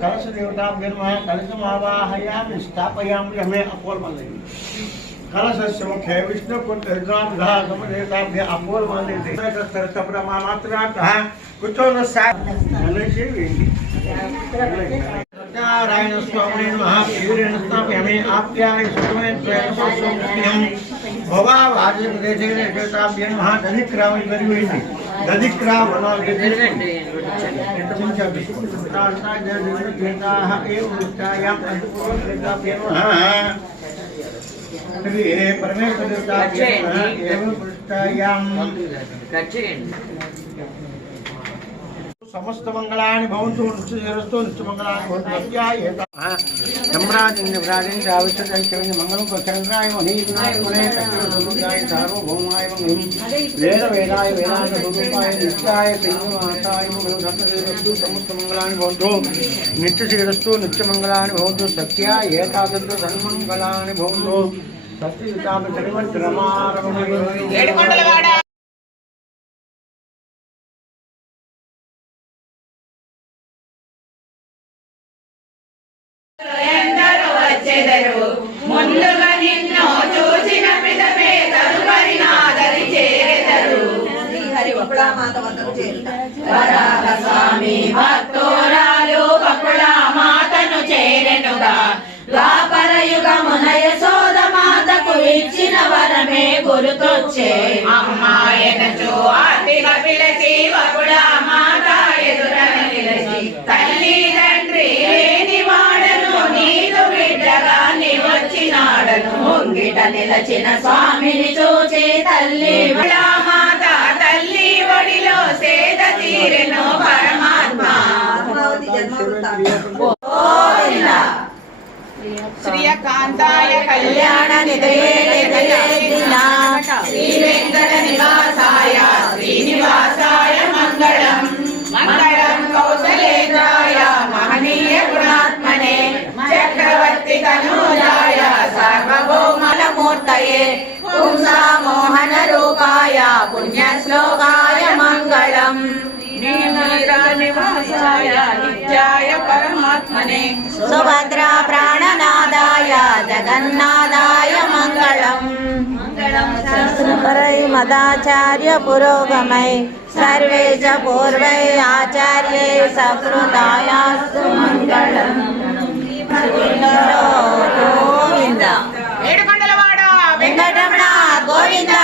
कलशदेवताभ्यर्मः स्थापयामि हमें अपोल माने कलशस्य मुखे विष्णु कुंडेभ्य अपोल माने कुछ नारायण स्वामी महावीरेण स्थापयामि आप्याय सुतमेन स्वयं भवा वाजे प्रदेशे देवताभ्यं महादधिक्राम गरिवेति दधिक्राम अनादिते चिंचा विष्णुताः देवताः एवं मुक्तायाम् अद्भुतदेवताभ्यं श्री परमेश्वर देवताभ्यं एवं मुक्तायाम् समस्त मंगलानि भवन्तु नित्यरस्तु नित्यमंगलानि भवन्तु अध्यायेतः सम्राजिन्द्राजिन्द्र आविष्टैश्वर्य मंगलं प्रचन्द्राय महीनाय गुणे तत्त्वसुजाय सार्वभौमाय मंगलं वेद वेदाय वेदांत स्वरूपाय नित्याय सिंहमाताय मंगलं सत्यरस्तु समस्त मंगलानि भवन्तु नित्यरस्तु नित्यमंगलानि भवन्तु सत्याय एतादृश सन्मंगलानि भवन्तु सत्ययुतां सर्वत्रमारमणि ముందుగా నిన్ను చూసిన పిదపే తదుపరి నాదరి చేరెదరు శ్రీహరి బకుళామాత వద్దకు చేరుతారు వరాహ స్వామి భక్తోరాలు బకుళామాతను చేరెనుగా ద్వాపర యుగమున యశోద మాతకు ఇచ్చిన వరమే గుర్తొచ్చే అమ్మాయనచో ఆర్తిగా పిలిచి బకుళామాత ఎదురన నిలిచి తల్లి తండ్రి లేని వాడను నీదు బిడ్డగా వచ్చినాడను ముంగిట నిలచిన స్వామిని చూచి తల్లి మాత తల్లి ఒడిలో సేద తీరెను పరమాత్మ శ్రీకాంతాయ కళ్యాణ నిధయే శ్రీ వెంకట నివాసాయ శ్రీనివాసాయ మంగళం మంగళం కౌసలేంద్రాయ మహనీయ గుణాత్మనే చక్రవర్తి తనూజాయ సార్వభౌమలమూర్తయే పుంసా మోహన రూపాయ పుణ్య శ్లోకాయ మంగళం నివాసాయ నిత్యాయ పరమాత్మనే సుభద్రా ప్రాణనాదాయ జగన్నాథాయ మంగళం పరై మదాచార్య పురోగమై సర్వే చ పూర్వై ఆచార్యై సకృతాయాస్తు మంగళం గోవింద వెంకటరమణ గోవింద